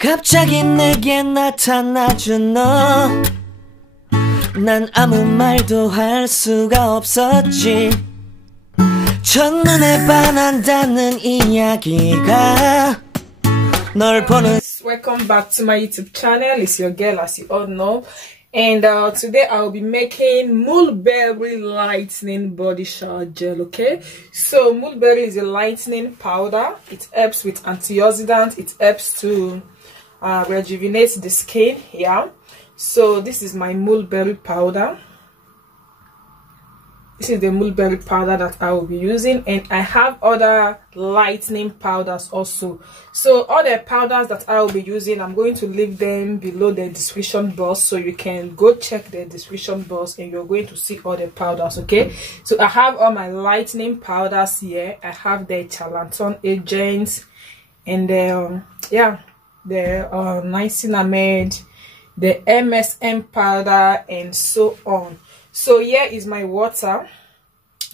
갑자기 내게 나타나준 너 난 아무 말도 할 수가 없었지 첫눈에 반한다는 이야기가 널 보는 Welcome back to my YouTube channel. It's your girl, as you all know, and today I'll be making mulberry lightening body shower gel. Okay, so mulberry is a lightening powder. It helps with antioxidant. It helps to rejuvenate the skin. Yeah, so this is my mulberry powder. This is the mulberry powder that I will be using, and I have other lightening powders also. So all the powders that I will be using, I'm going to leave them below the description box, so you can go check the description box and you're going to see all the powders. Okay, so I have all my lightening powders here. I have the xantan agents, and the niacinamide, the MSM powder, and so on. So here is my water.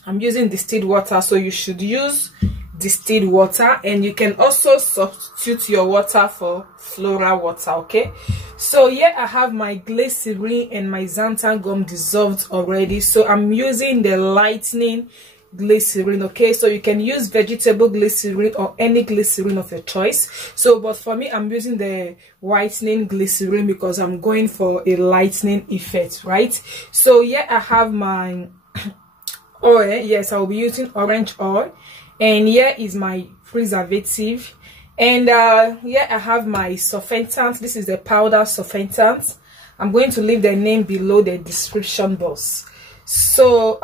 I'm using distilled water, so you should use distilled water, and you can also substitute your water for floral water. Okay, so here I have my glycerin and my xantan gum dissolved already, so I'm using the lightening glycerin. Okay, so you can use vegetable glycerin or any glycerin of your choice. So but for me, I'm using the whitening glycerin because I'm going for a lightening effect, right? So here I have my oil. Yes, I'll be using orange oil, and here is my preservative, and here I have my surfactant. This is the powder surfactant. I'm going to leave the name below the description box. So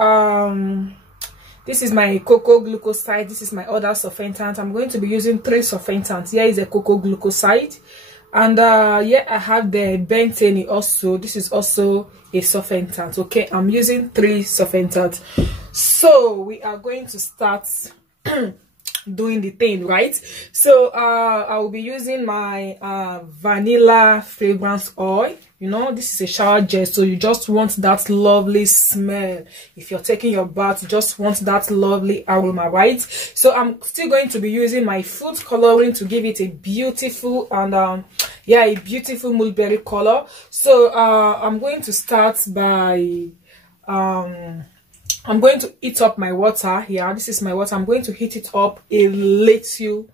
this is my cocoa glucoside. This is my other surfactant. I'm going to be using 3 surfactants. Here is the cocoa glucoside, and here I have the bentane also. This is also a surfactant. Okay, I'm using 3 surfactants. So we are going to start doing the thing, right? So I will be using my vanilla fragrance oil. You know, this is a shower gel, so you just want that lovely smell. If you're taking your bath, you just want that lovely aroma, right? So I'm still going to be using my food coloring to give it a beautiful and a beautiful mulberry color. So I'm going to start by I'm going to heat up my water here. This is my water. I'm going to heat it up a little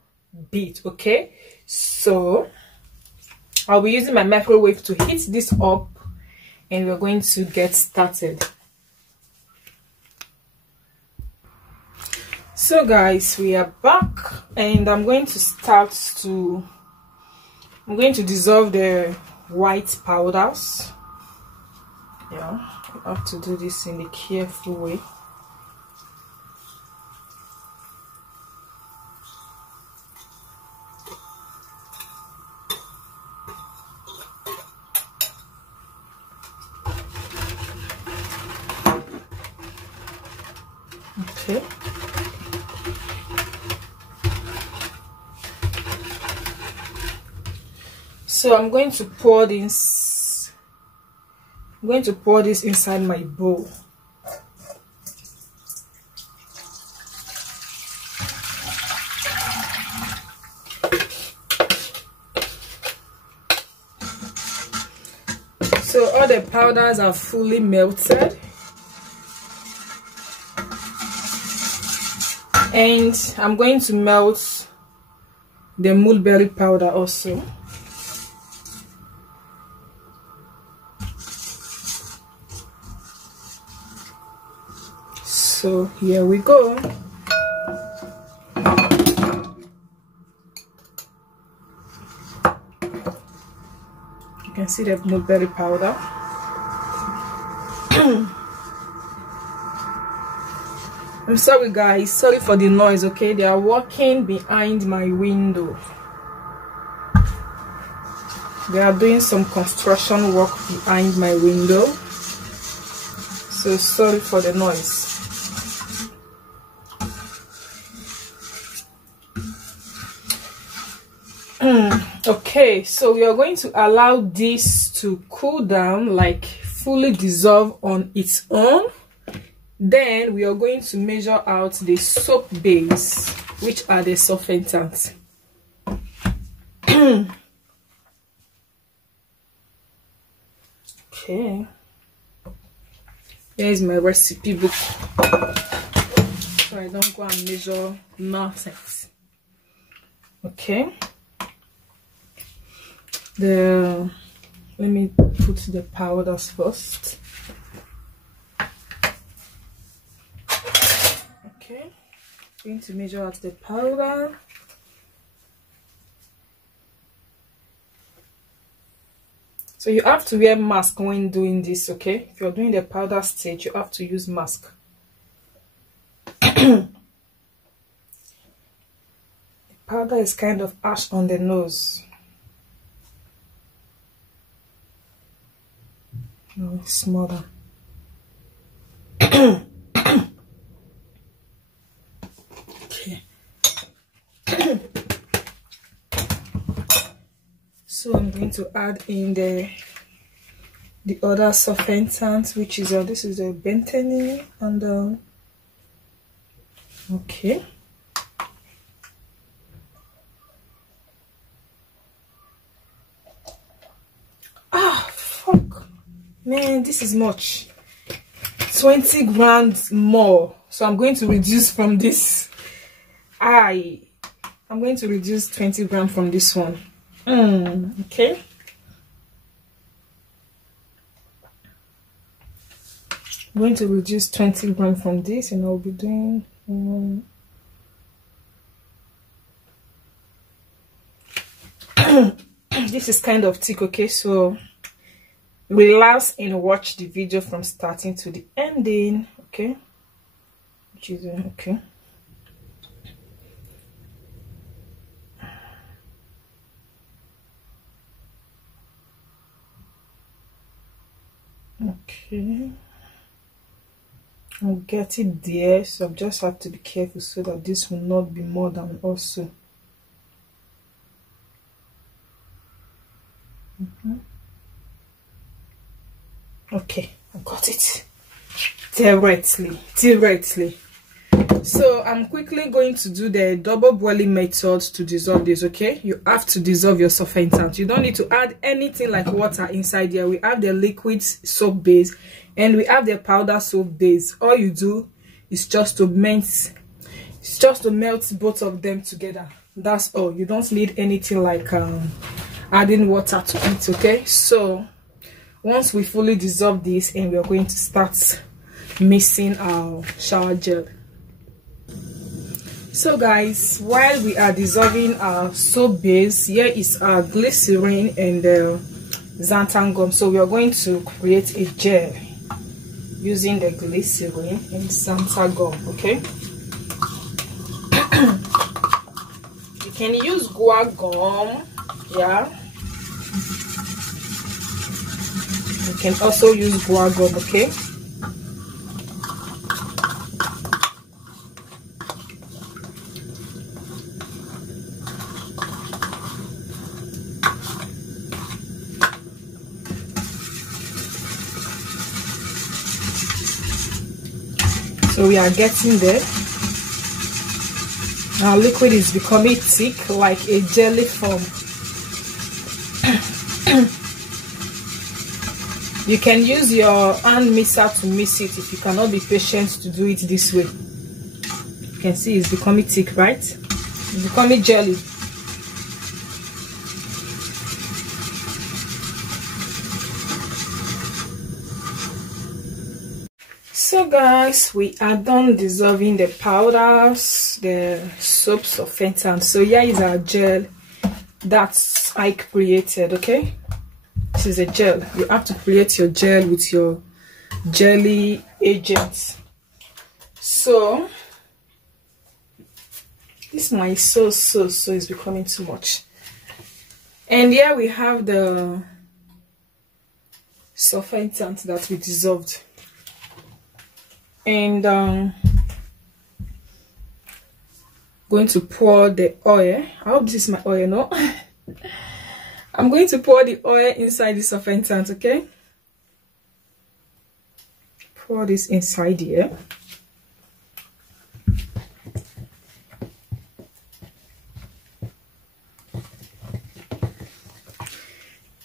bit. Okay, so I'll be using my microwave to heat this up, and we're going to get started. So guys, we are back, and I'm going to dissolve the white powders. Yeah, you have to do this in a careful way. Okay. So I'm going to pour this. I'm going to pour this inside my bowl. So all the powders are fully melted, and I'm going to melt the mulberry powder also. So here we go. You can see the mulberry powder. I'm sorry guys, sorry for the noise. Okay, they are walking behind my window. They are doing some construction work behind my window, so sorry for the noise. Okay, so we are going to allow this to cool down, like fully dissolve on its own. Then we are going to measure out the soap base, which are the surfactants. Okay, here is my recipe book, so I don't go and measure nonsense. Okay, let me put the powders first. Okay, going to measure out the powder. So you have to wear mask when doing this, okay? If you're doing the powder stage, you have to use mask. The powder is kind of harsh on the nose. No, it's smaller. Okay. So I'm going to add in the other surfactant, which is this is the brightening, and okay. Ah, fuck, man, this is much. 20 grams more, so I'm going to reduce from this. I'm going to reduce 20 grams from this one. Okay. I'm going to reduce 20 grams from this, and I'll be doing this is kind of thick, okay? So relax and watch the video from starting to the ending, okay? Which is okay. Okay, I'll get it there, so I just have to be careful so that this will not be more than also. Okay, I got it directly. So I'm quickly going to do the double boiling method to dissolve this, okay? You have to dissolve your surfactant. You don't need to add anything like water inside here. We have the liquid soap base and we have the powder soap base. All you do is just to melt both of them together. That's all. You don't need anything like adding water to it, okay? So once we fully dissolve this, and we're going to start mixing our shower gel. So guys, while we are dissolving our soap base, here is our glycerin and xantan gum. So we are going to create a gel using the glycerin and xantan gum, okay? You can use guar gum, yeah. You can also use guar gum, okay? So we are getting there. Our liquid is becoming thick, like a jelly form. You can use your hand mixer to mix it if you cannot be patient to do it this way. You can see it's becoming thick, right? It's becoming jelly. So guys, we are done dissolving the powders, the soap surfactant. So here is our gel that I created, okay? This is a gel. You have to create your gel with your jelly agents. So this my so is becoming too much. And here we have the surfactant that we dissolved. And going to pour the oil. I hope this is my oil, no? I'm going to pour the oil inside the surfactant, okay? Pour this inside here.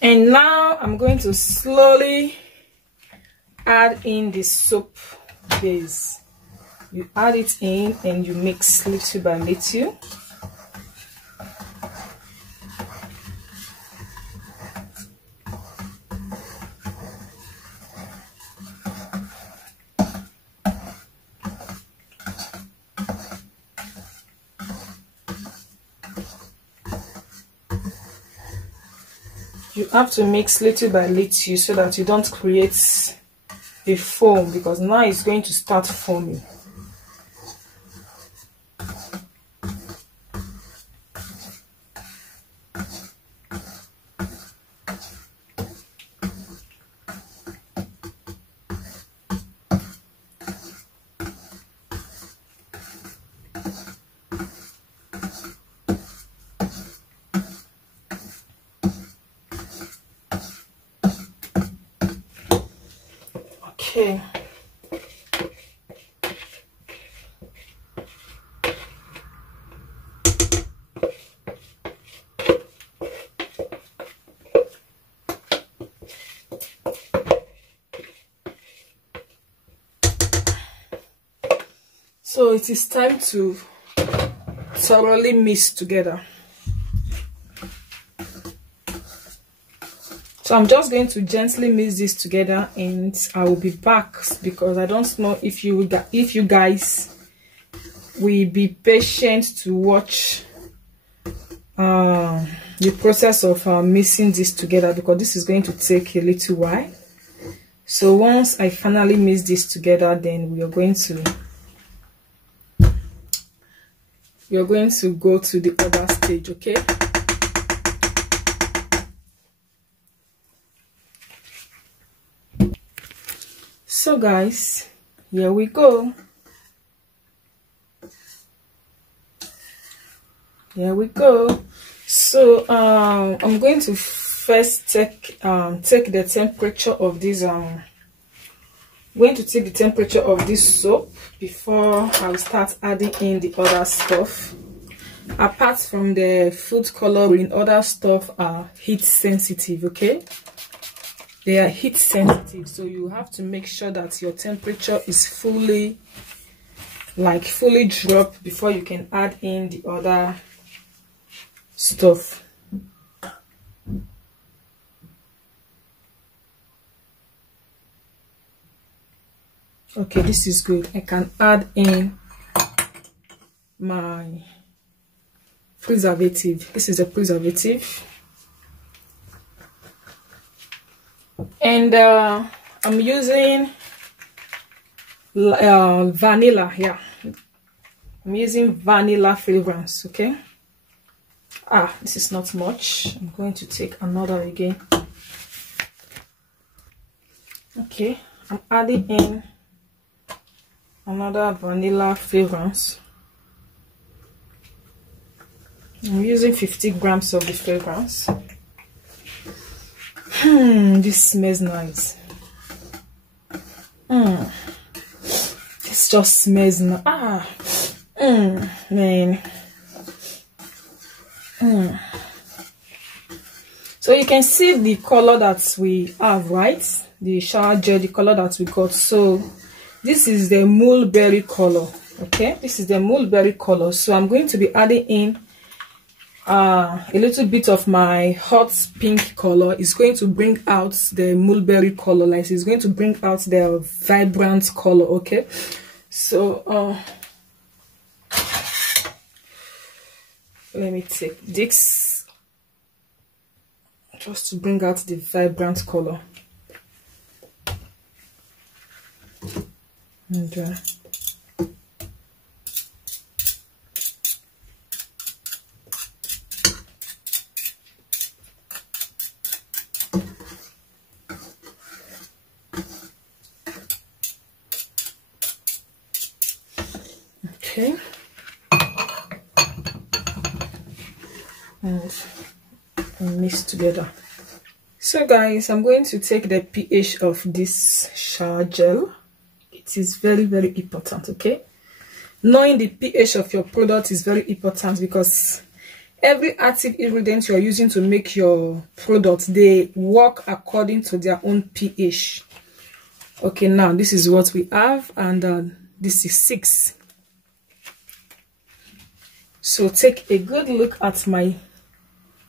And now I'm going to slowly add in the soap base. You add it in and you mix little by little. You have to mix little by little so that you don't create a foam, because now it's going to start foaming. Okay. So it is time to thoroughly mix together. So I'm just going to gently mix this together, and I will be back because I don't know if you guys will be patient to watch the process of mixing this together, because this is going to take a little while. So once I finally mix this together, then we are going to go to the other stage, okay? So guys, here we go. Here we go. So I'm going to first take the temperature of this soap before I'll start adding in the other stuff. Apart from the food coloring, other stuff are heat sensitive, okay? They are heat sensitive, so you have to make sure that your temperature is fully dropped before you can add in the other stuff. Okay, this is good. I can add in my preservative. This is a preservative. And I'm using vanilla here. I'm using vanilla fragrance, okay? This is not much. I'm going to take another again. Okay, I'm adding in another vanilla fragrance. I'm using 50 grams of the fragrance. This smells nice. This just smells nice. Man. So you can see the color that we have, right? The shower gel, the color that we got. So this is the mulberry color, okay? This is the mulberry color. So I'm going to be adding in a little bit of my hot pink color. Is going to bring out the mulberry color, like it's going to bring out the vibrant color, okay? So let me take this just to bring out the vibrant color. And okay, and mix together. So guys, I'm going to take the pH of this shower gel. It is very, very important, okay? Knowing the pH of your product is very important, because every active ingredient you are using to make your product, they work according to their own pH. Okay, now this is what we have, and this is 6. So take a good look at my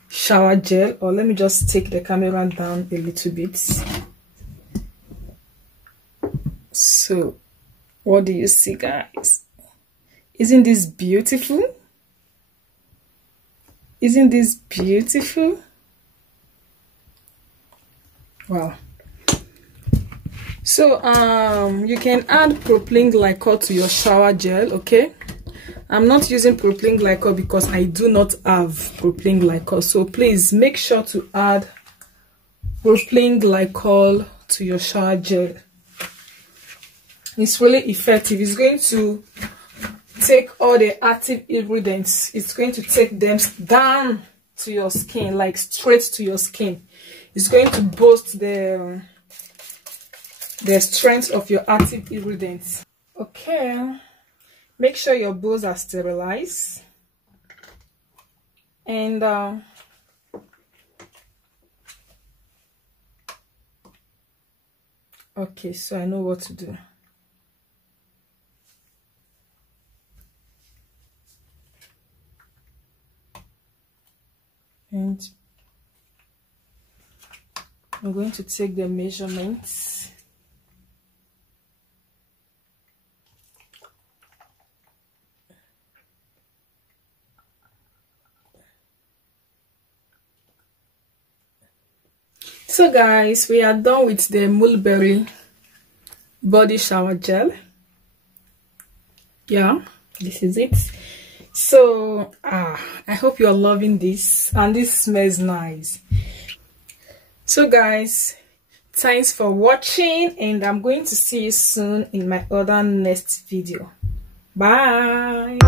shower gel, or let me just take the camera down a little bit. So what do you see, guys? Isn't this beautiful? Isn't this beautiful? Wow. So you can add propylene glycol to your shower gel. Okay, I'm not using propylene glycol because I do not have propylene glycol, so please make sure to add propylene glycol to your shower gel. It's really effective. It's going to take all the active ingredients, it's going to take them down to your skin, like straight to your skin. It's going to boost the strength of your active ingredients. Okay, make sure your bowls are sterilized, and okay, so I know what to do. And I'm going to take the measurements. So guys, we are done with the Mulberry body shower gel. Yeah, this is it. So I hope you're loving this, and this smells nice. So guys, thanks for watching, and I'm going to see you soon in my other next video. Bye.